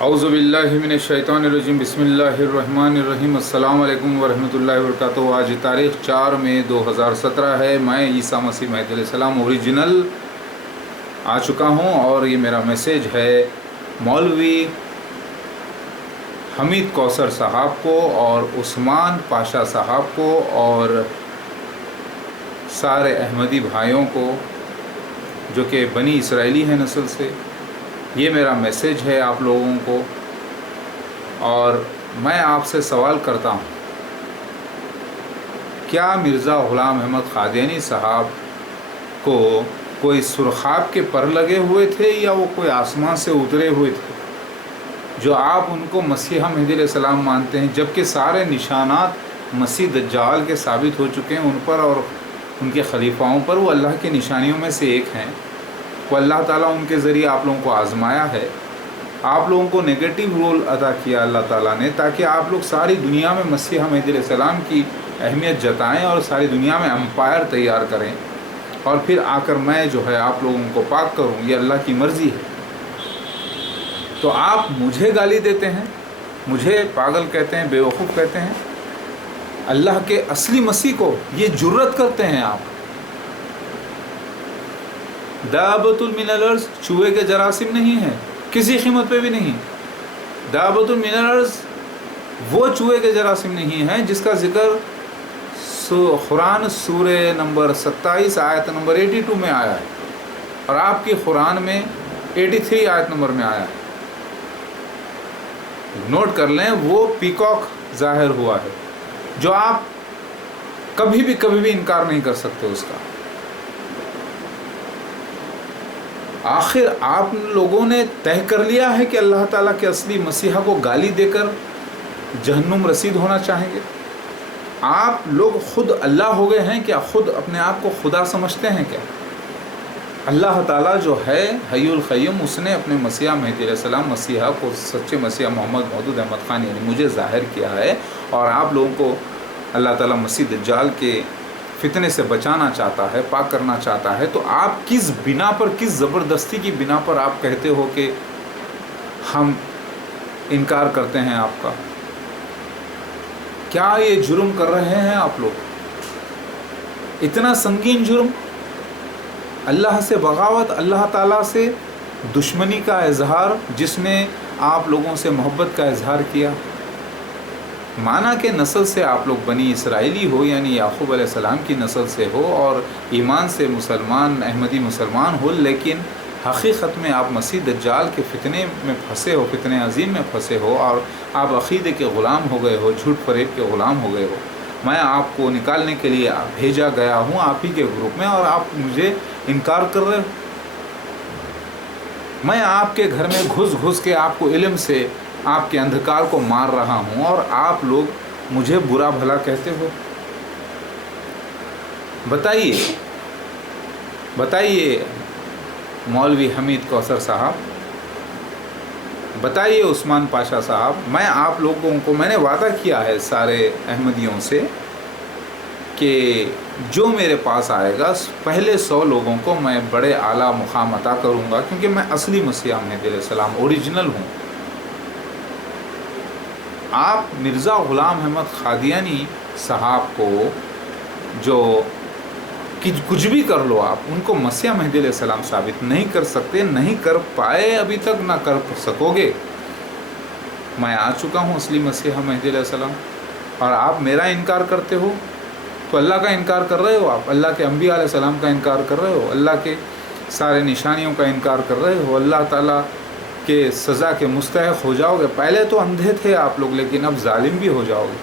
औज़ु बिल्लाहि मिनश्शैतानिर्रजीम बिस्मिल्लाहिर्रहमानिर्रहीम अस्सलामु अलैकुम वरहमतुल्लाहि वबरकातुहू। आज तारीख़ 4 मई 2017 है। मैं ईसा मसीह महदी अलैहिस्सलाम ओरिजिनल आ चुका हूँ और ये मेरा मैसेज है मौलवी हमीद कौसर साहब को और उस्मान पाशा साहब को और सारे अहमदी भाइयों को जो कि बनी इसराइली हैं नस्ल से। ये मेरा मैसेज है आप लोगों को और मैं आपसे सवाल करता हूँ, क्या मिर्ज़ा ग़ुलाम अहमद क़ादियानी साहब को कोई सुरखाब के पर लगे हुए थे या वो कोई आसमान से उतरे हुए थे जो आप उनको मसीहा महदी अलैहिस्सलाम मानते हैं, जबकि सारे निशानात मसीह दज्जाल के साबित हो चुके हैं उन पर और उनके खलीफाओं पर। वो अल्लाह की निशानियों में से एक हैं। वो अल्लाह ताला उनके ज़रिए आप लोगों को आज़माया है, आप लोगों को नेगेटिव रोल अदा किया अल्लाह ताला ने, ताकि आप लोग सारी दुनिया में मसीहा महदी अलैहिस्सलाम की अहमियत जताएं और सारी दुनिया में एम्पायर तैयार करें और फिर आकर मैं जो है आप लोगों को पाक करूं। ये अल्लाह की मर्ज़ी है। तो आप मुझे गाली देते हैं, मुझे पागल कहते हैं, बेवकूफ़ कहते हैं। अल्लाह के असली मसीह को ये जुर्रत करते हैं आप। दाबतुल मिनल अर्ज़ चूहे के जरासीम नहीं है, किसी कीमत पे भी नहीं। दाबतुल मिनल अर्ज़ वो चूहे के जरासीम नहीं है जिसका जिक्र कुरान सूरे नंबर 27 आयत नंबर 82 में आया है और आपकी कुरान में 83 आयत नंबर में आया है। नोट कर लें, वो पीकॉक ज़ाहिर हुआ है जो आप कभी भी इनकार नहीं कर सकते उसका। आखिर आप लोगों ने तय कर लिया है कि अल्लाह ताला के असली मसीहा को गाली देकर जहन्नुम रसीद होना चाहेंगे। आप लोग खुद अल्लाह हो गए हैं क्या? खुद अपने आप को खुदा समझते हैं क्या? अल्लाह ताला जो है हय्युल क़य्यूम, उसने अपने मसीहा महदी अलैहिस्सलाम मसीहा को, सच्चे मसीहा मोहम्मद मौदूद अहमद ख़ान यानी मुझे ज़ाहिर किया है और आप लोगों को अल्लाह ताला मसीह दज्जाल के फितने से बचाना चाहता है, पाक करना चाहता है। तो आप किस बिना पर, किस ज़बरदस्ती की बिना पर आप कहते हो कि हम इनकार करते हैं आपका? क्या ये जुर्म कर रहे हैं आप लोग? इतना संगीन जुर्म, अल्लाह से बगावत, अल्लाह ताला से दुश्मनी का इजहार, जिसने आप लोगों से मोहब्बत का इजहार किया। माना कि नस्ल से आप लोग बनी इसराइली हो यानी याकूब अलैहिस्सलाम की नस्ल से हो और ईमान से मुसलमान, अहमदी मुसलमान हो, लेकिन हकीकत में आप मसीह दज्जाल के फितने में फंसे हो, फितने अजीम में फंसे हो और आप अक़ीदे के ग़ुलाम हो गए हो, झूठ फरेब के ग़ुलाम हो गए हो। मैं आपको निकालने के लिए भेजा गया हूँ आप ही के ग्रुप में और आप मुझे इनकार कर रहे हो। मैं आपके घर में घुस के आपको इल्म से आपके अंधकार को मार रहा हूँ और आप लोग मुझे बुरा भला कहते हो। बताइए मौलवी हमीद कौसर साहब, बताइए उस्मान पाशा साहब, मैं आप लोगों को, मैंने वादा किया है सारे अहमदियों से कि जो मेरे पास आएगा पहले 100 लोगों को मैं बड़े आला मुकाम अता करूँगा, क्योंकि मैं असली मसीहा महदी अलैहिस्सलाम ओरिजिनल हूँ। आप मिर्ज़ा ग़ुलाम अहमद क़ादियानी साहब को जो कि कुछ भी कर लो आप, उनको मसीहा महदी अलैहिस्सलाम साबित नहीं कर सकते, नहीं कर पाए अभी तक, ना कर सकोगे। मैं आ चुका हूँ असली मसीहा महदी अलैहिस्सलाम और आप मेरा इनकार करते हो तो अल्लाह का इनकार कर रहे हो। आप अल्लाह के अंबिया अलैहिस्सलाम का इनकार कर रहे हो, अल्लाह के सारे निशानियों का इनकार कर रहे हो, अल्लाह ताला के सज़ा के मुस्तहक़ हो जाओगे। पहले तो अंधे थे आप लोग, लेकिन अब जालिम भी हो जाओगे।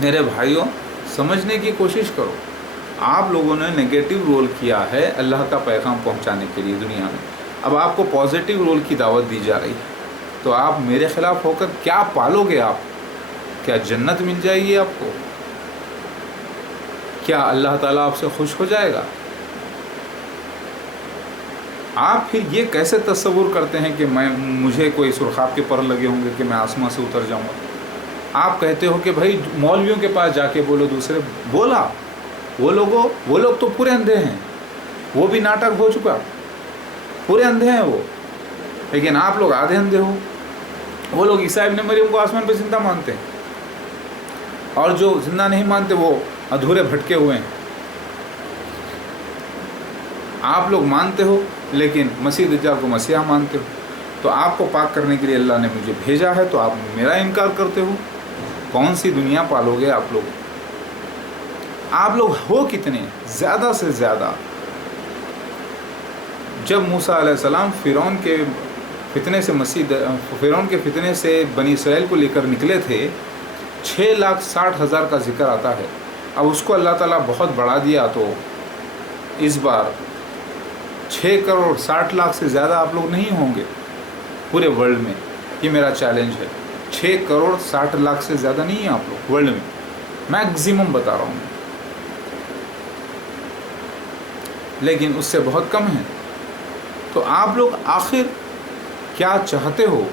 मेरे भाइयों, समझने की कोशिश करो। आप लोगों ने नेगेटिव रोल किया है अल्लाह का पैगाम पहुंचाने के लिए दुनिया में, अब आपको पॉजिटिव रोल की दावत दी जा रही है, तो आप मेरे ख़िलाफ़ होकर क्या पालोगे? आप क्या जन्नत मिल जाएगी आपको? क्या अल्लाह ताला आपसे खुश हो जाएगा? आप फिर ये कैसे तस्वुर करते हैं कि मुझे कोई सुरखाब के पर लगे होंगे कि मैं आसमां से उतर जाऊंगा? आप कहते हो कि भाई मौलवियों के पास जाके बोलो, दूसरे बोला, वो लोग तो पूरे अंधे हैं, वो भी नाटक हो चुका, पूरे अंधे हैं वो। लेकिन आप लोग आधे अंधे हो। वो लोग ईसा इब्न मरियम को आसमान पर जिंदा मानते हैं, और जो जिंदा नहीं मानते वो अधूरे भटके हुए हैं। आप लोग मानते हो लेकिन मसीह दज्जाल को मसीहा मानते हो। तो आपको पाक करने के लिए अल्लाह ने मुझे भेजा है, तो आप मेरा इनकार करते हो। कौन सी दुनिया पालोगे आप लोग? आप लोग हो कितने? ज़्यादा से ज़्यादा जब मूसा अलैहिस्सलाम फ़िरौन के फितने से बनी इसराइल को लेकर निकले थे, 6,60,000 का जिक्र आता है। अब उसको अल्लाह ताला बहुत बढ़ा दिया, तो इस बार 6,60,00,000 से ज़्यादा आप लोग नहीं होंगे पूरे वर्ल्ड में। ये मेरा चैलेंज है। 6,60,00,000 से ज़्यादा नहीं है आप लोग वर्ल्ड में, मैक्सिमम बता रहा हूँ, लेकिन उससे बहुत कम है। तो आप लोग आखिर क्या चाहते हो?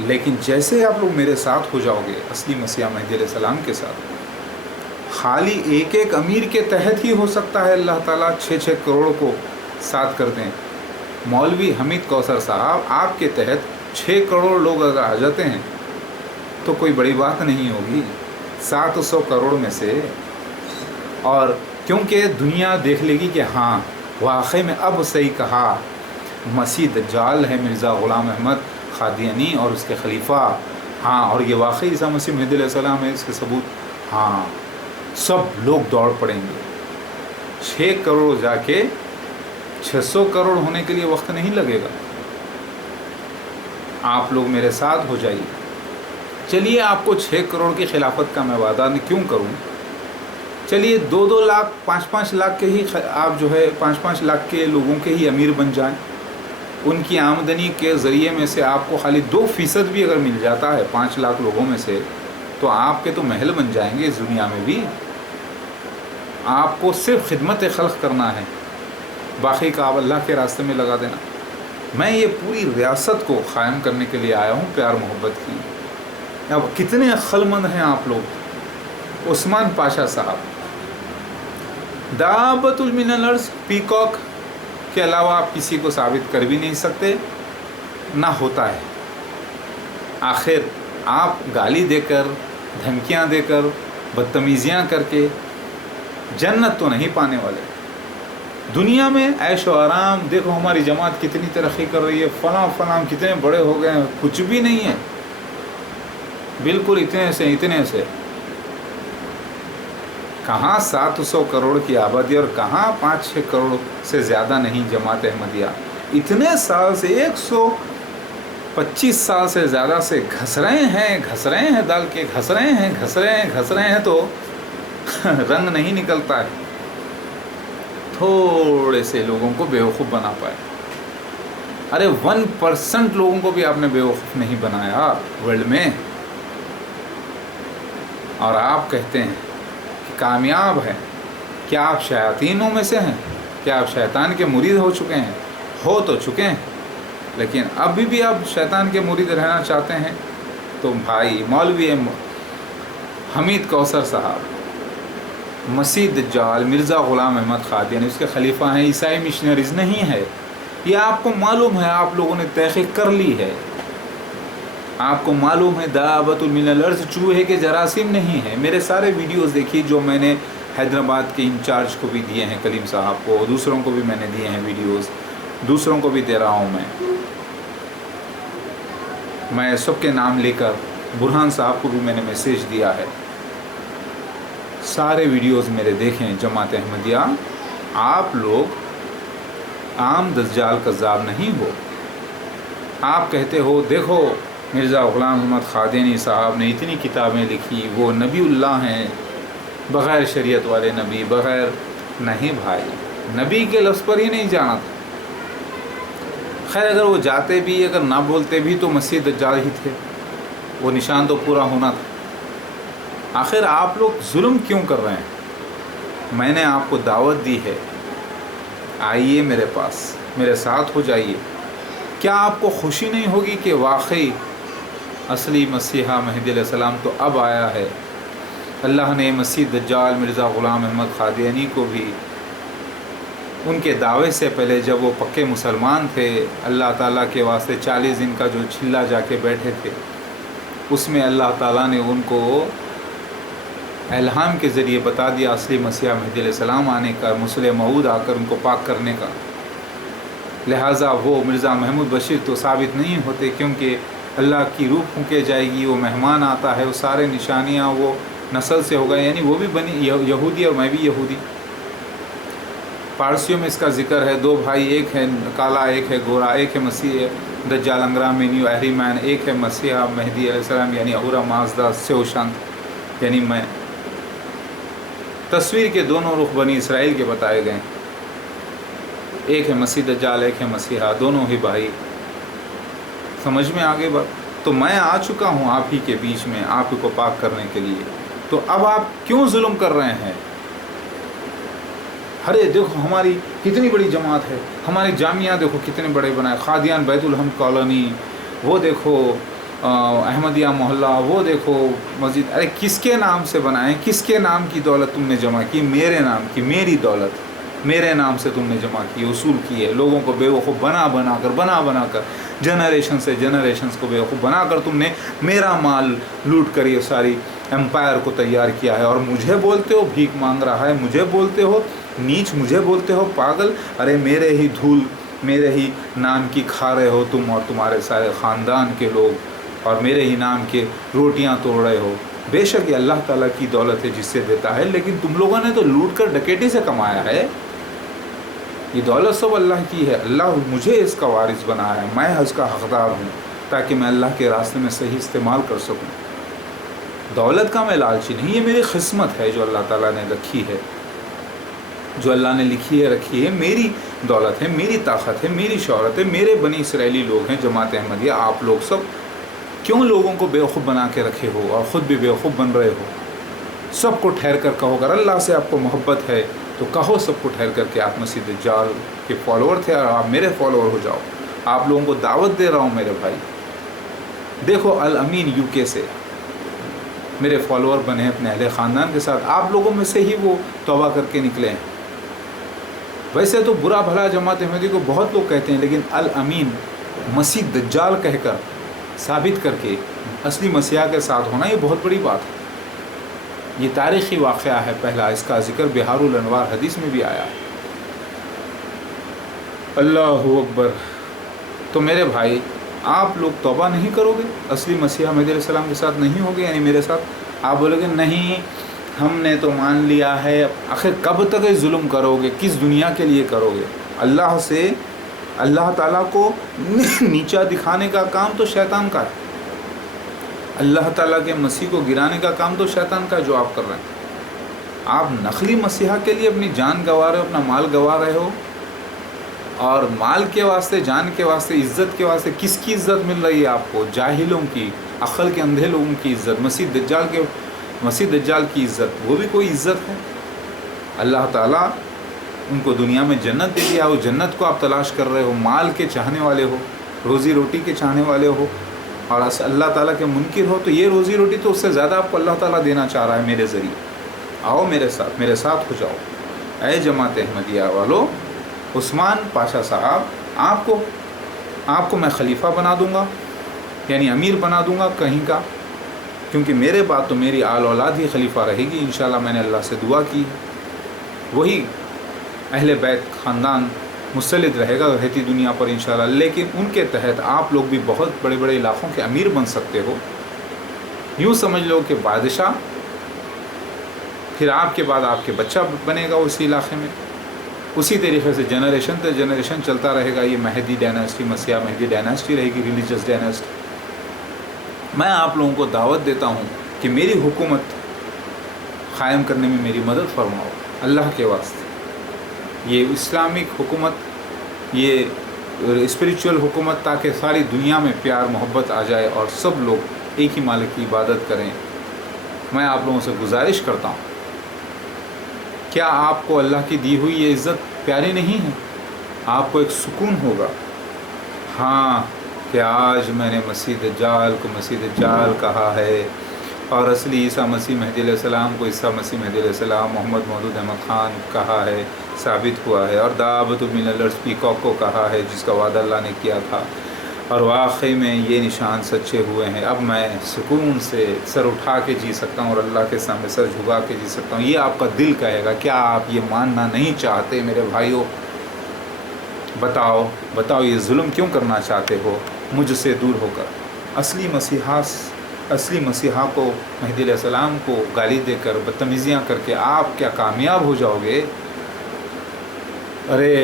लेकिन जैसे आप लोग मेरे साथ हो जाओगे असली मसीहा मेहदी अलैहिस्सलाम के साथ, खाली एक एक अमीर के तहत ही हो सकता है अल्लाह ताला 6-6 करोड़ को साथ कर दें। मौलवी हमीद कौसर साहब, आपके तहत 6 करोड़ लोग अगर आ जाते हैं तो कोई बड़ी बात नहीं होगी 700 करोड़ में से। और क्योंकि दुनिया देख लेगी कि हाँ वाकई में अब सही कहा, मसीह दज्जाल है मिर्ज़ा ग़ुलाम अहमद क़ादियानी और उसके खलीफा, हाँ, और ये वाकई ईसा मसीह मेहदी अलैहिस्सलाम है, इसके सबूत, हाँ, सब लोग दौड़ पड़ेंगे। 6 करोड़ जाके 600 करोड़ होने के लिए वक्त नहीं लगेगा। आप लोग मेरे साथ हो जाइए। चलिए, आपको 6 करोड़ की खिलाफत का मैं वादा क्यों करूं? चलिए 2-2 लाख 5-5 लाख के ही आप जो है 5-5 लाख के लोगों के ही अमीर बन जाएं। उनकी आमदनी के ज़रिए में से आपको खाली 2% भी अगर मिल जाता है 5 लाख लोगों में से, तो आपके तो महल बन जाएंगे इस दुनिया में भी। आपको सिर्फ खिदमत खल्क़ करना है, बाकी का आप अल्लाह के रास्ते में लगा देना। मैं ये पूरी रियासत को क़ायम करने के लिए आया हूँ, प्यार मोहब्बत की। अब कितने अक्लमंद हैं आप लोग। उस्मान पाशा साहब, दाबतुल मिनल अर्ज़, पीकॉक के अलावा आप किसी को साबित कर भी नहीं सकते, ना होता है। आखिर आप गाली देकर, धमकियां देकर, बदतमीज़ियां करके जन्नत तो नहीं पाने वाले। दुनिया में ऐश व आराम, देखो हमारी जमात कितनी तरक्की कर रही है, फलां कितने बड़े हो गए हैं, कुछ भी नहीं है, बिल्कुल इतने से। कहाँ 700 करोड़ की आबादी और कहाँ 5-6 करोड़ से ज़्यादा नहीं जमात अहमदिया। इतने साल से 125 साल से ज़्यादा से घस रहे हैं दाल के, घस रहे हैं तो रंग नहीं निकलता है। थोड़े से लोगों को बेवकूफ़ बना पाए। अरे 1% लोगों को भी आपने बेवकूफ़ नहीं बनाया वर्ल्ड में, और आप कहते हैं कि कामयाब है। क्या आप शयातीनों में से हैं? क्या आप शैतान के मुरीद हो चुके हैं? हो तो चुके हैं, लेकिन अभी भी आप शैतान के मुरीद रहना चाहते हैं? तो भाई मौलवी हमीद कौसर साहब, मसीह दज्जाल मिर्ज़ा ग़ुलाम अहमद क़ादियानी उसके खलीफा हैं, ईसाई मिशनरीज़ नहीं है। ये आपको मालूम है, आप लोगों ने तहक़ीक़ कर ली है, आपको मालूम है। दाबतुल मिनल अर्ज़ चूहे के जरासीम नहीं है। मेरे सारे वीडियोस देखिए जो मैंने हैदराबाद के इंचार्ज को भी दिए हैं, कलीम साहब को, दूसरों को भी मैंने दिए हैं वीडियोस, दूसरों को भी दे रहा हूँ मैं सबके नाम लेकर, बुरहान साहब को भी मैंने मैसेज दिया है। सारे वीडियोस मेरे देखें जमात अहमदिया। आप लोग आम दज्जाल कज़्ज़ाब नहीं हो। आप कहते हो देखो मिर्ज़ा ग़ुलाम अहमद क़ादियानी साहब ने इतनी किताबें लिखी, वो नबीउल्लाह हैं, बग़ैर शरीयत वाले नबी, बग़ैर, नहीं भाई, नबी के लफ्ज़ पर ही नहीं जाना था। खैर अगर वो जाते भी, अगर ना बोलते भी, तो मसीह दज्जाल ही थे, वो निशान तो पूरा होना था। आखिर आप लोग जुल्म क्यों कर रहे हैं? मैंने आपको दावत दी है, आइए मेरे पास, मेरे साथ हो जाइए। क्या आपको खुशी नहीं होगी कि वाकई असली मसीहा मेहदी अलैहिस्सलाम तो अब आया है? अल्लाह ने मसीह दज्जाल मिर्ज़ा ग़ुलाम अहमद क़ादियानी को भी ان کے دعوے سے پہلے جب وہ پکے مسلمان تھے، اللہ تعالیٰ کے واسطے 40 دن کا جو چلہ جا کے بیٹھے تھے، اس میں اللہ تعالیٰ نے ان کو الہام کے ذریعے بتا دیا اصلی مسیح مہدی علیہ السلام آنے کا، مسلح موعود آ کر ان کو پاک کرنے کا۔ لہٰذا وہ مرزا محمود بشیر تو ثابت نہیں ہوتے، کیونکہ اللہ کی روح پھونکے جائے گی، وہ مہمان آتا ہے، وہ سارے نشانیاں وہ نسل سے ہوگا، یعنی وہ بھی بنی یہودی اور میں بھی یہودی۔ پارسیوں میں اس کا ذکر ہے، 2 بھائی، ایک ہے کالا، ایک ہے گورا، ایک ہے مسیح دجال انگرامینی و اہری مین، ایک ہے مسیح مہدی علیہ السلام یعنی اہورا مازدہ سیوشنت یعنی میں۔ تصویر کے دونوں رخ بنی اسرائیل کے بتائے گئے، ایک ہے مسیح دجال، ایک ہے مسیحا، دونوں ہی بھائی۔ سمجھ میں آگے بات؟ تو میں آ چکا ہوں آپ ہی کے بیچ میں آپ کو پاک کرنے کے لیے، تو اب آپ کیوں ظلم کر رہے ہیں؟ ارے دیکھو ہماری کتنی بڑی جماعت ہے، ہماری جامعہ دیکھو کتنے بڑے بنائے، قادیان بیت الحمد کالونی، وہ دیکھو احمدیہ محلہ، وہ دیکھو مسجد۔ ارے کس کے نام سے بنائیں؟ کس کے نام کی دولت تم نے جمع کی؟ میرے نام کی، میری دولت میرے نام سے تم نے جمع کی، اصول کی ہے۔ لوگوں کو بیوقوف بنا کر جنریشن سے جنریشنز کو بیوقوف بنا کر تم نے میرا مال لوٹ کر یہ ساری امپائر کو تیار کیا ہے، اور مجھے بولتے ہو بھیک مانگ رہا ہے، مجھے بولتے ہو نیچ، مجھے بولتے ہو پاگل۔ ارے میرے ہی دھول، میرے ہی نام کی کھا رہے ہو تم اور تمہارے سارے خاندان کے لوگ، اور میرے ہی نام کے روٹیاں توڑ رہے ہو۔ بے شک یہ اللہ تعالیٰ کی دولت ہے جس سے دیتا ہے، لیکن تم لوگوں نے تو لوٹ کر ڈکیٹی سے کمایا ہے۔ یہ دولت سب اللہ کی ہے، اللہ مجھے اس کا وارث بنایا ہے، میں اس کا حقدار ہوں، تاکہ میں اللہ کے راستے میں صحیح استعمال کر سکوں۔ دولت کا میں لالچی نہیں، یہ میری قسمت ہے جو اللہ تعالیٰ نے رکھی ہے، جو اللہ نے لکھی ہے رکھی ہے، میری دولت ہے، میری طاقت ہے، میری شہرت ہے، میرے بنی اسرائیلی لوگ ہیں جماعت احمدیہ۔ آپ لوگ سب کیوں لوگوں کو بیوقوف بنا کے رکھے ہو اور خود بھی بیوقوف بن رہے ہو؟ سب کو ٹھہر کر کہو، اگر اللہ سے آپ کو محبت ہے تو کہو سب کو ٹھہر کر کے آپ مسیح دجال کے فالوور تھے اور آپ میرے فالوور ہو جاؤ۔ آپ لوگوں کو دعوت دے رہا ہوں میرے بھائی۔ دیکھو الامین UK سے میرے فالوور بنے اپنے اہل خاندان کے ساتھ، آپ لوگوں میں سے ہی وہ توبہ کر کے نکلے ہیں۔ ویسے تو برا بھلا جماعت احمدی کو بہت لوگ کہتے ہیں، لیکن الامین مسیح دجال کہہ کر ثابت کر کے اصلی مسیح کے ساتھ ہونا یہ بہت بڑی بات ہے۔ یہ تاریخی واقعہ ہے پہلا، اس کا ذکر بہار الانوار حدیث میں بھی آیا ہے۔ اللہ اکبر۔ تو میرے بھائی آپ لوگ توبہ نہیں کرو گے؟ اصلی مسیح مہدی علیہ السلام کے ساتھ نہیں ہوگے، یعنی میرے ساتھ آپ بولو گے نہیں ہم نے تو مان لیا ہے۔ آخر کب تک یہ ظلم کرو گے؟ کس دنیا کے لیے کرو گے؟ اللہ سے اللہ تعالیٰ کو نیچا دکھانے کا کام تو شیطان کا ہے، اللہ تعالیٰ کے مسیح کو گرانے کا کام تو شیطان کا ہے جو آپ کر رہے ہیں۔ آپ نقلی مسیحا کے لیے اپنی جان گنوا رہے ہو، اپنا مال گنوا رہے ہو، اور مال کے واسطے، جان کے واسطے، عزت کے واسطے کس کی عزت مل رہی ہے آپ کو؟ جاہلوں کی، عقل کے اندھے لوگوں کی عزت، مسیح دجال کی عزت، وہ بھی کوئی عزت ہے؟ اللہ تعالیٰ ان کو دنیا میں جنت دے دیا، وہ جنت کو آپ تلاش کر رہے ہو، مال کے چاہنے والے ہو، روزی روٹی کے چاہنے والے ہو، اور اللہ تعالیٰ کے منکر ہو، تو یہ روزی روٹی تو اس سے زیادہ آپ کو اللہ تعالیٰ دینا چاہ رہا ہے میرے ذریعے۔ آؤ میرے ساتھ ہو جاؤ۔ اے جماعت احمدیہ والو، عثمان پاشا صاحب آپ کو میں خلیفہ بنا دوں گا، یعنی امیر بنا دوں گا کہیں کا، کیونکہ میرے بعد تو میری آل اولاد ہی خلیفہ رہے گی انشاءاللہ۔ میں نے اللہ سے دعا کی، وہی اہل بیت خاندان مسلط رہے گا رہتی دنیا پر انشاءاللہ، لیکن ان کے تحت آپ لوگ بھی بہت بڑے بڑے علاقوں کے امیر بن سکتے ہو۔ یوں سمجھ لو کہ بادشاہ، پھر آپ کے بعد آپ کے بچہ بنے گا اسی علاقے میں، اسی طریقے سے جنریشن تے جنریشن چلتا رہے گا۔ یہ مہدی ڈائناسٹی، مسیح مہدی ڈائناسٹی رہے گی، ریلیجس ڈائناسٹی۔ میں آپ لوگوں کو دعوت دیتا ہوں کہ میری حکومت قائم کرنے میں میری مدد فرماؤ اللہ کے واسطے۔ یہ اسلامک حکومت، یہ اسپریچول حکومت، تاکہ ساری دنیا میں پیار محبت آ جائے اور سب لوگ ایک ہی مالک کی عبادت کریں۔ میں آپ لوگوں سے گزارش کرتا ہوں، کیا آپ کو اللہ کی دی ہوئی یہ عزت پیاری نہیں ہے؟ آپ کو ایک سکون ہوگا، ہاں کہ آج میں نے مسیح دجال کو مسیح دجال کہا ہے، اور اصلی عیسیٰ مسیح مہدی علیہ السلام کو عیسیٰ مسیح مہدی علیہ السلام محمد مودود احمد خان کہا ہے، ثابت ہوا ہے، اور دعوت من الارض پیکاک کو کہا ہے جس کا وعدہ اللہ نے کیا تھا، اور واقعی میں یہ نشان سچے ہوئے ہیں۔ اب میں سکون سے سر اٹھا کے جی سکتا ہوں اور اللہ کے سامنے سر جھکا کے جی سکتا ہوں۔ یہ آپ کا دل کہے گا۔ کیا آپ یہ ماننا نہیں چاہتے میرے بھائیوں؟ بتاؤ یہ ظلم کیوں کرنا چاہتے ہو مجھ سے دور ہو کر؟ اصلی مسیحا کو، مہدی علیہ السلام کو گالی دے کر، بدتمیزیاں کر کے آپ کیا کامیاب ہو جاؤ گے؟ ارے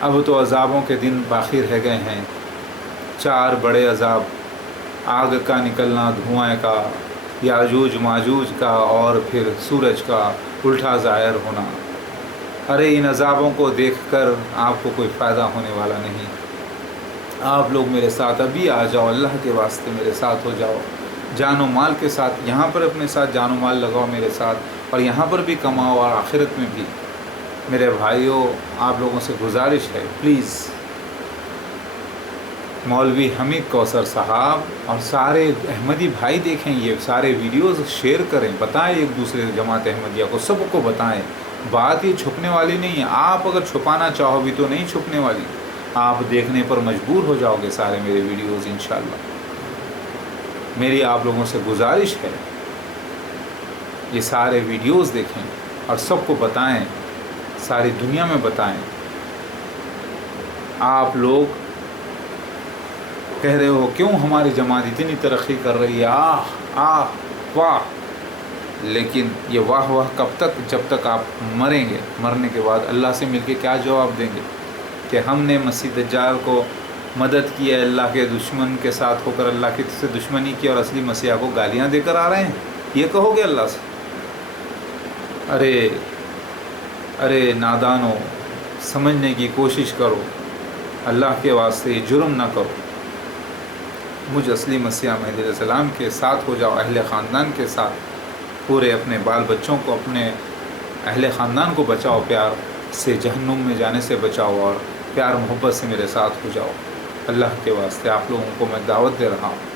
اب تو عذابوں کے دن باقی رہ گئے ہیں، 4 بڑے عذاب، آگ کا نکلنا، دھوئیں کا، یاجوج ماجوج کا، اور پھر سورج کا الٹا ظاہر ہونا۔ ارے ان عذابوں کو دیکھ کر آپ کو کوئی فائدہ ہونے والا نہیں۔ آپ لوگ میرے ساتھ ابھی آ جاؤ، اللہ کے واسطے میرے ساتھ ہو جاؤ، جان و مال کے ساتھ، یہاں پر اپنے ساتھ جان و مال لگاؤ میرے ساتھ، اور یہاں پر بھی کماؤ اور آخرت میں بھی۔ میرے بھائیوں، آپ لوگوں سے گزارش ہے، پلیز مولوی حمید کوثر صاحب اور سارے احمدی بھائی دیکھیں یہ سارے ویڈیوز، شیئر کریں، بتائیں ایک دوسرے جماعت احمدیہ کو، سب کو بتائیں۔ بات یہ چھپنے والی نہیں ہے، آپ اگر چھپانا چاہو بھی تو نہیں چھپنے والی، آپ دیکھنے پر مجبور ہو جاؤ گے سارے میرے ویڈیوز انشاءاللہ۔ میری آپ لوگوں سے گزارش ہے، یہ سارے ویڈیوز دیکھیں اور سب کو بتائیں، ساری دنیا میں بتائیں۔ آپ لوگ کہہ رہے ہو کیوں ہماری جماعت اتنی ترقی کر رہی ہے، آہ واہ، لیکن یہ واہ واہ کب تک؟ جب تک آپ مریں گے۔ مرنے کے بعد اللہ سے مل کے کیا جواب دیں گے کہ ہم نے مسیح دجال کو مدد کی ہے، اللہ کے دشمن کے ساتھ ہو کر اللہ کی سے دشمنی کی، اور اصلی مسیح کو گالیاں دے کر آ رہے ہیں؟ یہ کہو گے اللہ سے؟ ارے نادانو، سمجھنے کی کوشش کرو، اللہ کے واسطے یہ جرم نہ کرو۔ مجھ اصلی مسیح مہدی علیہ السلام کے ساتھ ہو جاؤ، اہل خاندان کے ساتھ، پورے اپنے بال بچوں کو، اپنے اہل خاندان کو بچاؤ، پیار سے جہنم میں جانے سے بچاؤ، اور پیار محبت سے میرے ساتھ ہو جاؤ۔ اللہ کے واسطے آپ لوگوں کو میں دعوت دے رہا ہوں۔